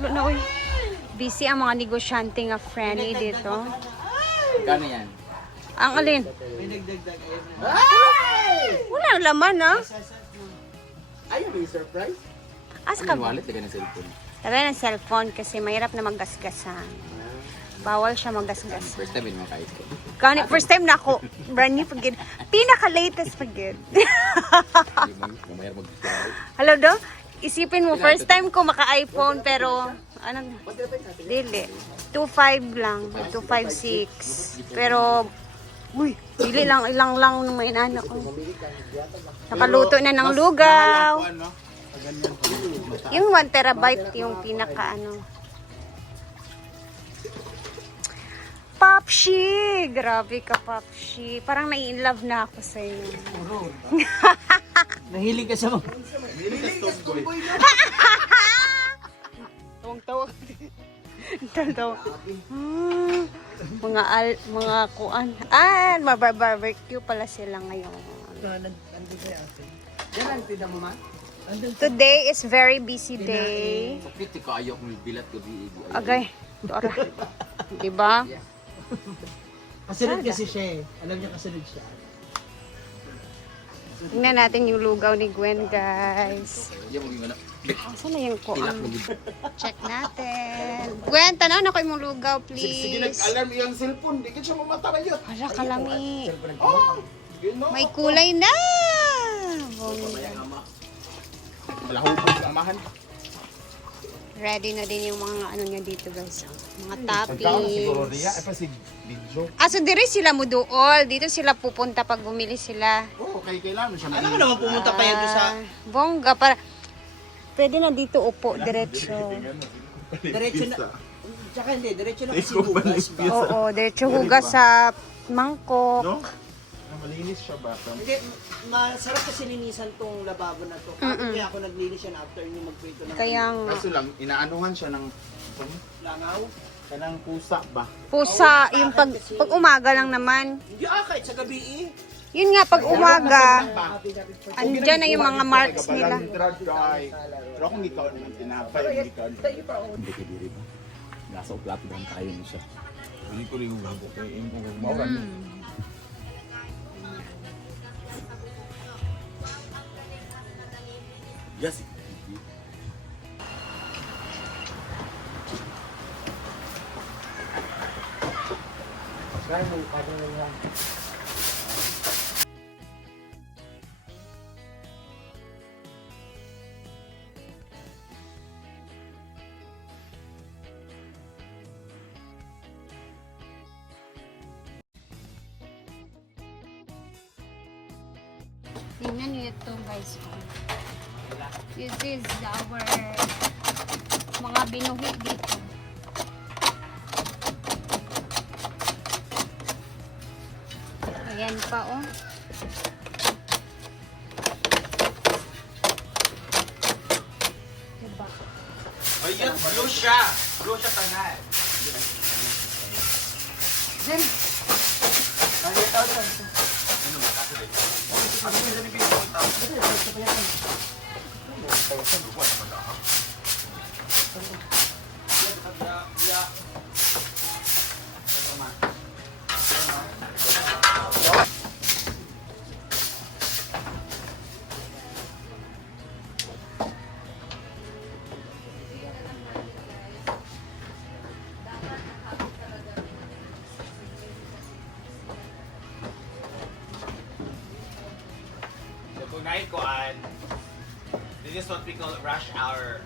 Wala na, uy. Busy ang mga negosyante nga friendly dito. Gano yan? Ang alin? Wala laman, ha? Ayaw, may surprise. Asa ka Ang ba? wallet, lagyan ng cellphone. Tagay ng cellphone kasi mahirap na maggasgasan. Bawal siya maggasgasan. First time yun mga kahit ko. Kani, first time na ako, brand new pagid. Pinaka-latest pagid. Hindi mo, mamayar mag-surprise. Hello do? Isipin mo, first time ko maka-iPhone pero, anong, dili. 2.5 lang, 2.56. Pero, uy, dili lang, ilang lang ng may inaano ko. Nakaluto na ng lugaw. Yung 1 terabyte, yung pinaka ano. Popshi! Grabe ka, Popshi. Parang nai-inlove na ako sa iyo. Nahilig ka sa mga... Tawang-tawag. Tawa. Mga kuan. Barbecue pala sila ngayon. Today is very busy day. Sakit ko, ayaw kong bilat ko. Agay. Tora. Diba? Kasunod kasi siya eh. Alam niya kasunod siya. Tingnan natin yung lugaw ni Gwen, guys. Ayaw mo wala. Saan na yung Ilak mo kuan? gid. Check natin. Gwen, tanaw na ko yung lugaw, Sige, please. nag-alarm yung cellphone. Di ka siya mamatara yun. Hala, kalami. Oh, you know. May kulay na. Bongga. Malahubog ang amahan. Ready na din yung mga ano niya dito, guys. Mga Pagkaon na siguro niya. toppings. Ay pa si video. So dire sila mo dool. Dito sila pupunta pag bumili sila. Oo, kailangan siya. Alam ko naman pumunta pa yan doon sa... Bongga, para... Pwede na dito upo, diretso. Diretso na... Tsaka hindi, diretso na kasi bugas ba? Oo, diretso hugas sa mangkok. No? Malinis siya ba? Hindi, masarap kasi linisan tong lababo na to. Kaya ako naglinis yan after niyo magprito ng Kaya nga. Kaso lang, inaanuhan siya ng langaw. kanang pusa ba? Pusa, yung pag umaga lang naman. Hindi kahit sa gabi eh. Yun nga, pag umaga, andyan na yung mga marks nila. Pero kung ikaw naman tinapay, hindi ka. Hindi ka diri ba? Nasa uplato lang tayo mo siya. Hindi ko rin huwag ko. Mauran. Yes. Tingnan niyo ito, guys. This is our mga binuhi dito. Ayan pa, oh. Diba? Ayun, blue siya. Blue siya tanay. Jim! Kaya tao dyan. Ano yung sabi ko yung tao? Tonight, Koan, this is what we call rush hour.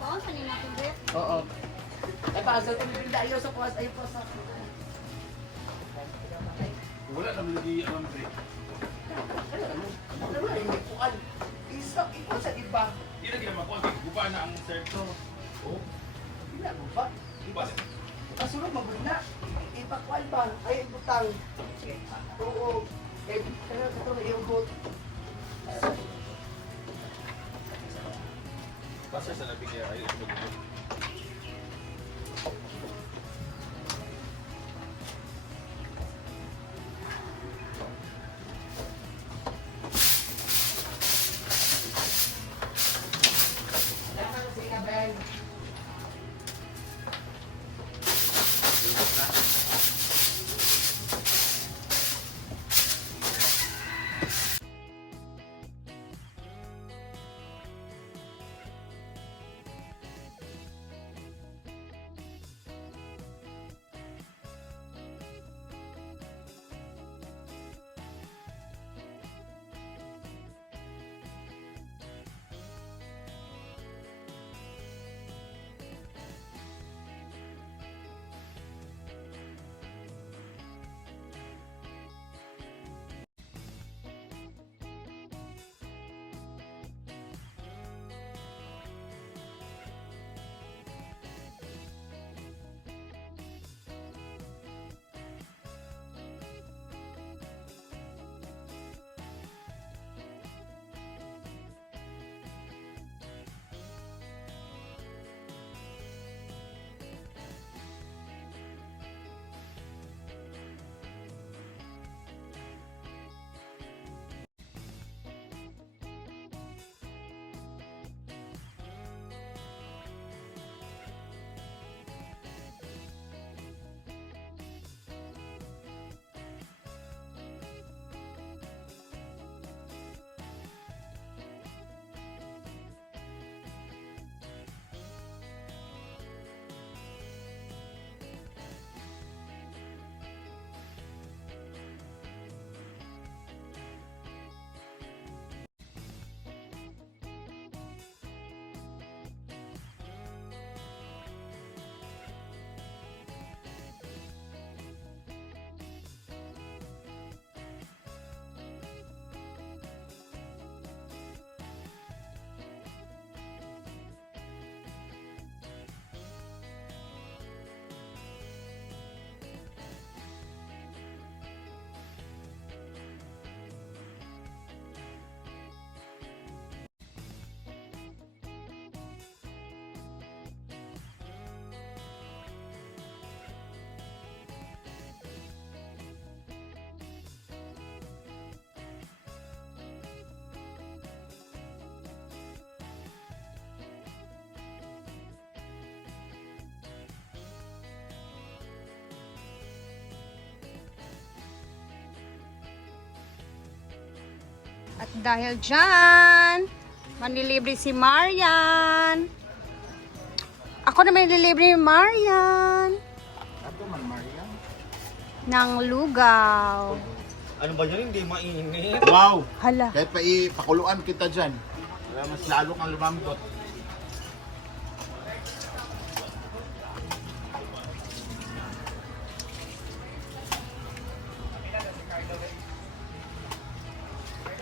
Oo, sanin natin, Beth. Oo. Ay pa, sa kung ayaw sa puwas, ayaw pa sa... Wala naman lagi alam pre. Ano ba, hindi puwan. Isa, ikaw sa iba. Hindi na ginawa ko. Gupa na ang serto. Oh, Hindi na, gupa. gupa. Kasunod, maguna. Ipakwal ba? Ay, butang. Oo. Eh, kaya ito na iugot. Basta sa labing niya. Ayun, At dahil dyan, manlilibre si Marian. Ako na manlilibre ni Marian. Ato man, Maria. Ng lugaw. Ano ba yun? Hindi mainit. Wow! Hala. Kahit pa ipakuluan kita dyan. Kaya mas lalo kang lumambot.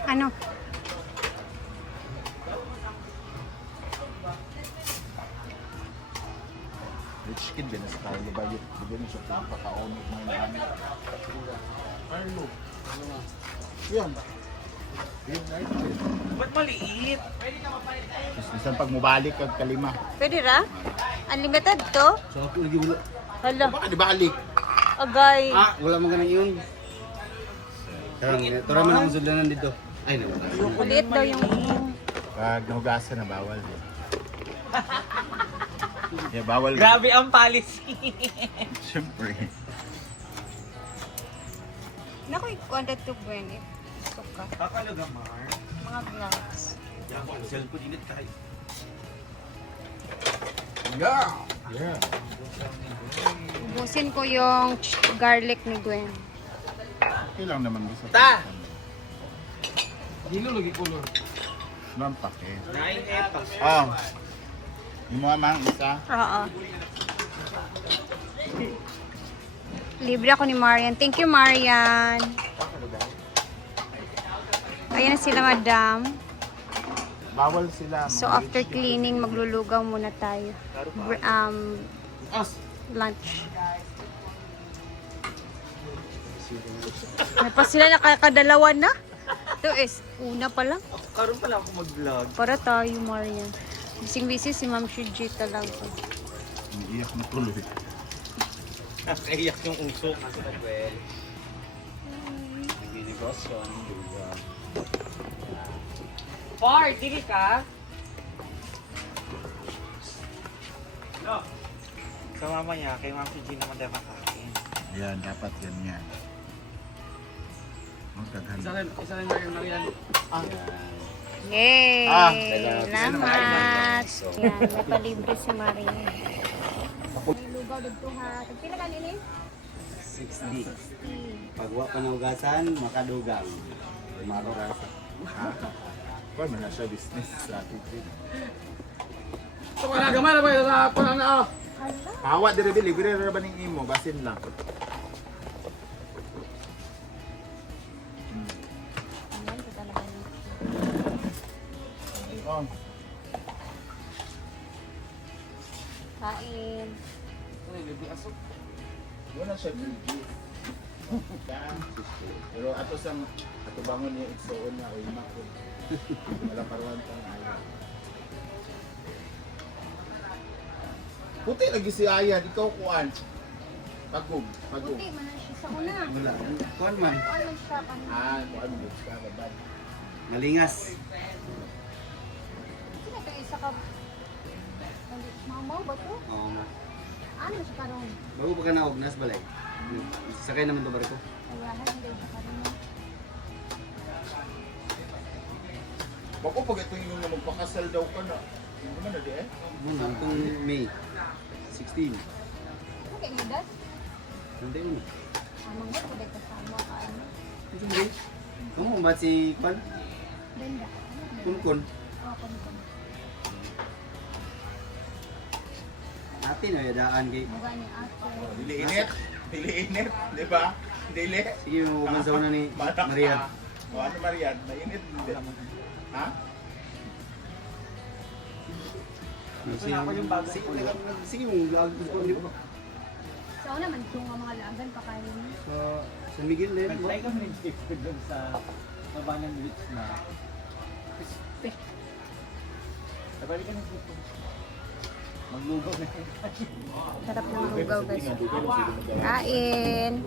Ano? Rich kid din sa tayo bayot. Bigyan mo siya pagkakaunod ng namin. Carlo. Yan. Yan, right? Ba't maliit? Bisan pag mubalik kag kalima. Pwede ra? Unlimited to? So ako lagi wala. Hala. Baka di balik. Agay. Wala man ganang yun. Tura man akong sudlanan dito. Ay, nawala. Maliit daw yung... Pag nahugasan na bawal. Yeah, bawal. Grabe ang policy. Siyempre. Naku, ikuha to Gwen. Suka. Kakalaga, Mar. Mga gloves. Yan ko, cellphone init tayo. Yeah. Yeah. Ubusin ko yung garlic ni Gwen. Okay lang naman gusto. Ta! Dino lagi color. Lampak eh. 9 epas. Yung mga mang isa. Oo. Libre ako ni Marian. Thank you, Marian. Ayan na sila, madam. Bawal sila. So, after cleaning, maglulugaw muna tayo. Lunch. May pa sila nakakadalawa na. Ito is, una pa lang. Karoon pala ako mag-vlog. Para tayo, Marian. Bising-busy si Ma'am Shujita lang po. Iiyak na tuloy. Nakaiyak yung uso. Kasi nag-well. Nag-negosyo. Par, dili ka? No. Sa mama niya, kay Ma'am Fiji naman dapat kakain. Yan, dapat ganyan. Magkaganda. Isa lang Marian. Yay! Ah, Salamat! Yan, napalibre si Maria. Lugaw dito ha. Pila ka nini? 60. Pagwa pa na ugasan, makadugang. Makadugasan. Kung man na siya business sa atin. So wala gamay na ba sa panana? Hala. Hawa dire bili, libre ra ba ning imo? Basin lang. Ayan ko talaga. Oh, Kain. wala siya bili. Pero ato sang ato bangon ni igsoon na oy mako. Wala parwan tang ayo. Puti lagi si Ayan, ikaw kuan. Pagug. Puti, man siya sa una. Wala. Kuan man. Kuan man siya kan. Kuan mo ka babad. Malingas. Sino ito isa ka? Mama ba to? Oo na. Ano siya karon? Bago pa ka na ognas balay. Sakay naman to barko. Ayahan, hindi siya karon. Bako pag ito yung magpakasal daw ka na. Hindi man na di eh. Muna itong May 16. Ano kay Midas? Nanti uno. Amang ba kuday kasama ka ano? Ito mo rin. Kamu ba si Kwan? Brenda. Kunkun. Oh, kon. Atin o yadaan kay. Mga ni ate. Dili init. Dili init. Di ba? Dili. Sige mo uman sa una ni Manak ka. Maria. O ano Marian? Mainit. Hindi. Ha? Sige mo vlog ko di ba? Sa una man itong mga lagan pa kayo ni. Sa San Miguel din. Nag-try kami nag-skip doon sa Tabanan Beach na. Sabali ka nag-skip. Maglugaw na. Sarap ng lugaw guys. Kain.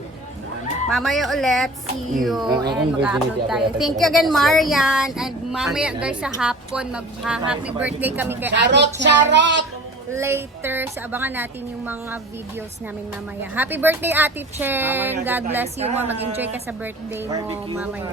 Mamaya ulit. See you. And mag-upload tayo. Thank you again, Marian. And mamaya guys sa hapon, mag-happy birthday kami kay Ate Chen. Later, sa abangan natin yung mga videos namin mamaya. Happy birthday, Ate Chen. God bless you mo. Mag-enjoy ka sa birthday mo mamaya.